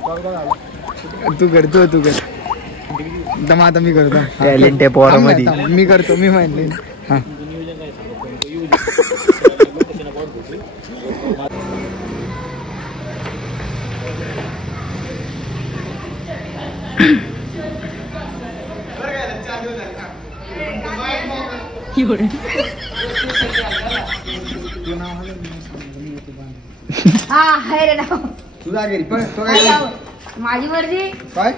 तू करतो तू कर दम आता मी करतो टॅलेंट आहे पोरामध्ये मी करतो मी म्हणले हा हा हाय रे नाव तुझा घरी पण तो काय माझी मर्जी काय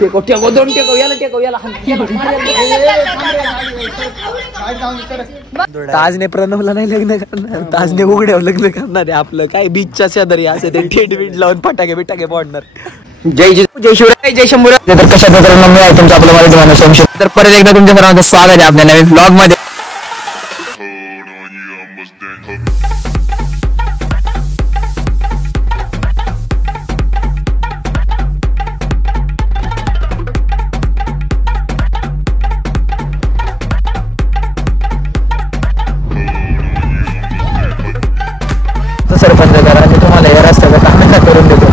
टेको टेको दोन टेको याला ताजने प्रणवला नाही लग्न करणार ताजने उघड्यावर लग्न करणार आहे आपलं काय बीचच्या शेजारी असे ते ठेट बीट लावून फटाके बिटाके फोडणार जय शिवराय जय शंभूराय तर कशा प्रकारे मी आहे तुमचं आपलं मला संशय तर परत एकदा तुमच्या सर्वांचं स्वागत आहे आपल्या नवीन ब्लॉग मध्ये सरपंच करा मी तुम्हाला या रस्त्याचं काम करून देतो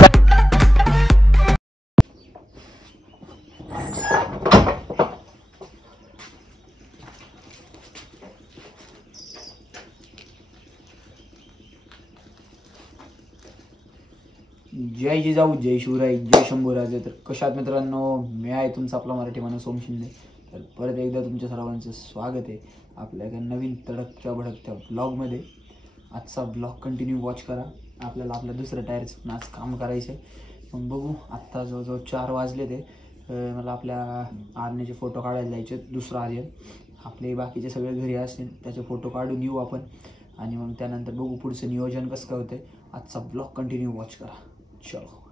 जय जिजाऊ जय शिवराय जय शंभूराजे तर कशात मित्रांनो मी आहे तुमचा आपला मराठी माणूस सोम शिंदे तर परत एकदा तुमच्या सर्वांचं स्वागत आहे आपल्या एका नवीन तडकत्या भडकत्या ब्लॉगमध्ये आजचा ब्लॉग कंटिन्यू वॉच करा आपल्याला आपल्या दुसऱ्या टायरचं आज काम करायचं आहे मग बघू आत्ता जवळजवळ 4 वाजले ते मला आपल्या आर्यनचे फोटो काढायला जायचे दुसरा आर्यन आपले बाकीचे सगळे घरी असतील त्याचे फोटो काढून येऊ आपण आणि मग त्यानंतर बघू पुढचं नियोजन कसं काय होतं आजचा ब्लॉग कंटिन्यू वॉच करा चलो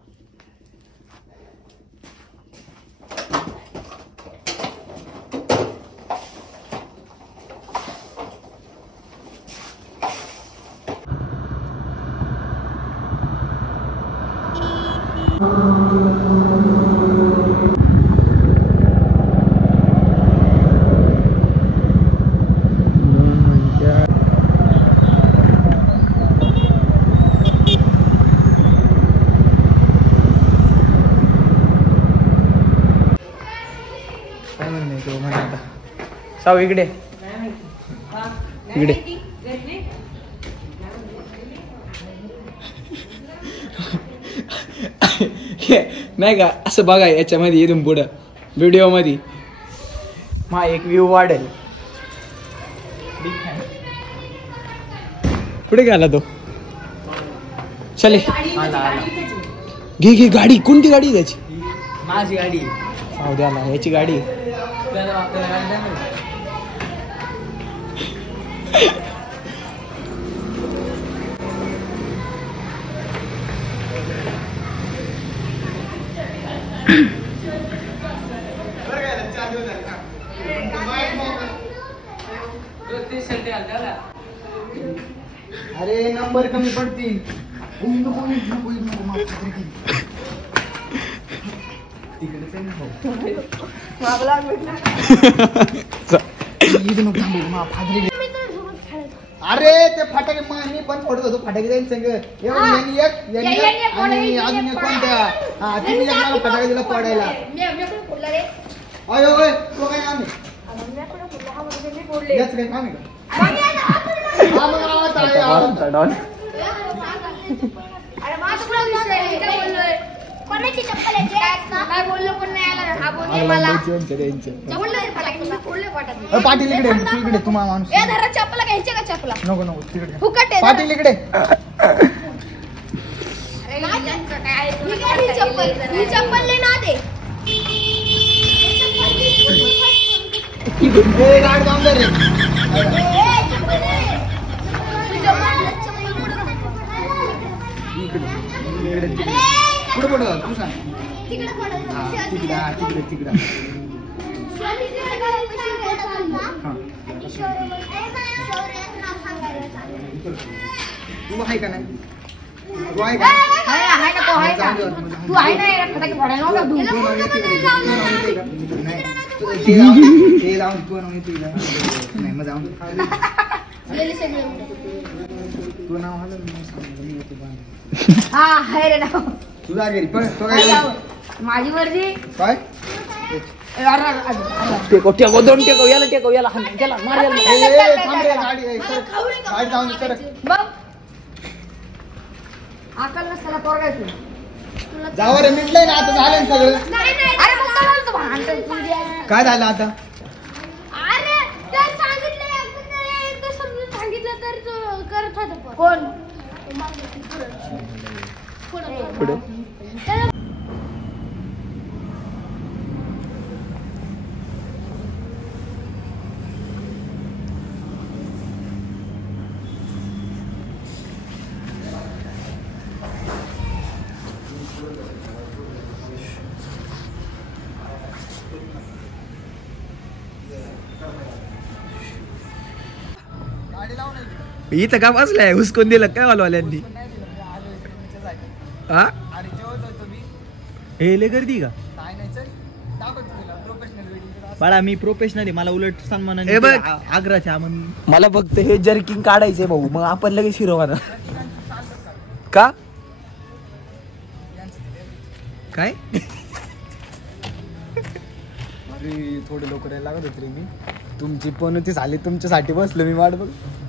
साव इकडे इकडे नाही का असं बघा याच्यामध्ये इथून पुढं व्हिडिओ मध्ये हा एक व्ह्यू वाढेल पुढे गेला तो चले घे गाडी कोणती गाडी त्याची माझी गाडी साव द्याला याची गाडी अरे नंबर कमी पडतील अरे ते फटाके मी पण फोडत होतो फटाके जाईल संग आणि अजून एक कोणत्या हा तुम्ही एक मला फटाके दिला फोडायला अयो तो काय आम्ही याच काय काम कोणाची चप्पल काय बोललो पण नाही आला हा बोलले मला पाटील इकडे तू इकडे तुम्हाला माणूस ए धरा चप्पल घ्यायचे का चप्पल नको नको तिकडे फुकट आहे पाटील इकडे ही चप्पल ले ना दे गाड जाऊन दे रे पुढे पुढे तू सांग तिकडे तू आहे का नाही तू आहे का तू आहे ना फटाके फोडायला ते जाऊन तू नाही मग जाऊन तू नाव आलं ना, सांग, मी येतो बांध. हा हाय रे नाव तुझा घरी पण तो हाय काय नाव. माझी मर्जी काय टेकव टेकव दोन टेकव याला टेकव याला हाण, त्याला मार याला. थांब रे, गाडी सर गाडी जाऊन सर बघ अकल नसताना पोरगायचं जावा रे, मिटलंय ना आता, झालं ना सगळं. अरे मग काय झालं तू भांडण तुझ्या काय झालं आता? अरे तर सांगितलं एकदा समजून सांगितलं तर तू करत होता कोण पुढे गाडी लावून इथं का बसलाय हुसकून दिलं काय वालवाल्यांनी हा अरे जेवत होतो मी. हे लय गर्दी का नाही नाही, चल दाखव तुला प्रोफेशनल वेडिंग. बाळा मी प्रोफेशनल आहे, मला उलट सन्मान ए बघ. आग्राच्या मला फक्त हे जर्किंग काढायचंय भाऊ, मग आपण लगेच हिरोवाना का काय अरे थोडे लोक लागत होते रे मी. तुमची पनोती झाली, तुमच्यासाठी बसलो मी वाट बघ.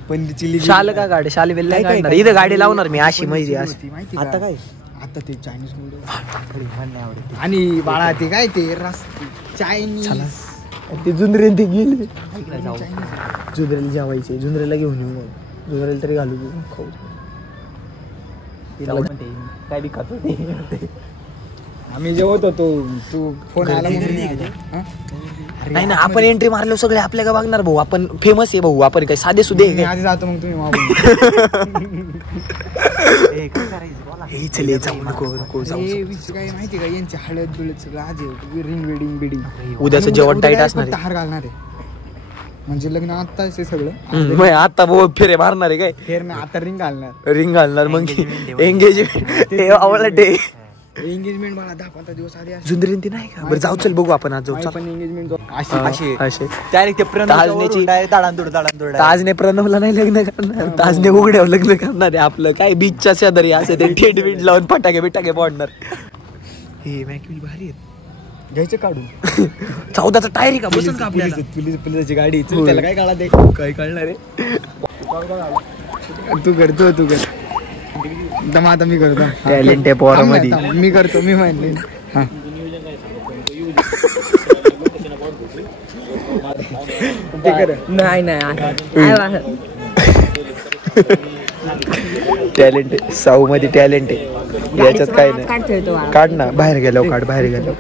पण चिली शाल का गाडी शाल वेल नाही काढणार इथं गाडी लावणार मी अशी माहिती अशी. आता काय आता ते चायनीज नूडल्स आणि बाळा ते काय ते रस चायनीज ते जुंदरे ते गेले जुंदरेला जेवायचे, जुंदरेला घेऊन येऊ मग. जुंदरेला तरी घालू देऊ, खाऊ काय बी खातो ते. आम्ही जेवत होतो, तू फोन आला म्हणून. हा? नाही ना, आपण एंट्री मारलो सगळे आपल्या का बघणार भाऊ, आपण फेमस आहे भाऊ, आपण काय साधे सुधे मी आधी जातो मग तुम्ही मागून. हे चले जाऊ नको नको जाऊ हे विषय काय माहिती का, यांची हळद बिळद सगळं आज आहे. रिंग वेडिंग बिडिंग उद्याचं जेवण टाईट असणार हार घालणार आहे, म्हणजे लग्न आत्ताच आहे सगळं. आहे आता भाऊ फेरे मारणार आहे काय, फेर नाही, आता रिंग घालणार. रिंग घालणार मग एंगेजमेंट आवडला डे एंगेजमेंट मला 10-15 दिवस आधी असते. जुंदरीन ती नाही का, बरं जाऊ चल बघू आपण आज जाऊ चल. पण एंगेजमेंट असे डायरेक्ट ते ताजनेची- दाडांदोड ताजने प्रणवला नाही लग्न करणार, ताजने उघड्यावर लग्न करणार आहे आपलं. काय बीचच्या शेजारी असे ते ठेट बीट लावून फटाके बिटाके पडणार. हे मॅकविल भारी आहेत, घ्यायचं काढून. 14चा टायर आहे का, बसून का आपल्याला पोलिसाची गाडी होय. त्याला काय काढा ते काय कळणार आहे. तू कर दम आता मी करतो. Talent आहे पोरामध्ये. थांब ना, थांब. मी करतो, मी म्हणले हा. ते कर. टॅलेंट आहे साऊ मध्ये, टॅलेंट आहे याच्यात काय नाही. काढ ना बाहेर गेलो, काढ बाहेर गेलो.